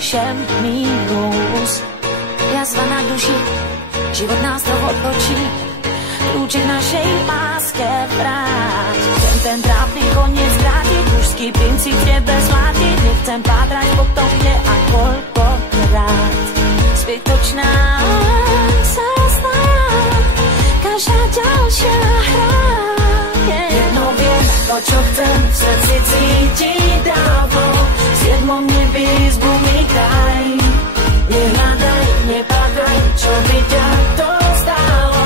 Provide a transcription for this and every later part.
píšem mínus. Jazva na duši, život nás to otočí, kľúček našej láske vráť. Chcem ten trápny koniec vrátiť, mužský princíp tebe zvlátiť, nechcem pátrať po tobne a koľkokrát. Zbytočná sa zdá každá ďalšia hra. Jedno viem, to čo chcem v srdci cítiť dávno, v 7. nebi izbu mi daj. Nehľadaj, nepádaj, čo by ťa to stálo,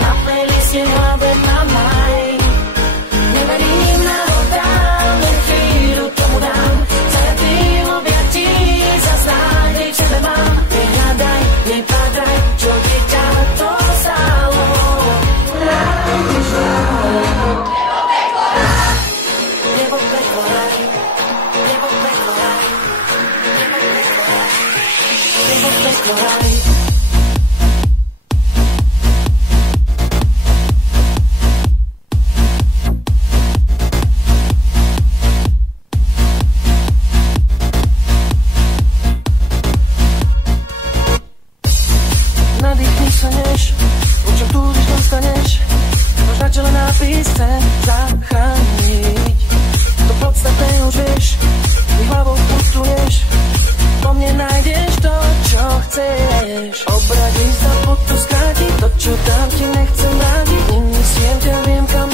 na playliste hlave na maj. Neverím na rodám, len chvíľu tomu dám, zajatý objatí, zaznáť, hej, tebe mám. Nehľadaj, nepádaj, čo by ťa to stálo. Nebo prekonaj, nebo prekonaj, nebo prekonaj, nebo prekonaj. Nadýchni sa než, po čom túžiš dostaneš, máš na čele nápis chcem zachrániť. To podstatné už vieš, ty hlavou putuješ, po mne nájdeš to, čo chceš. Obráť sa, poď to skrátiť, to čo dám ti nechcem vrátiť, nemyslím ťa, viem kam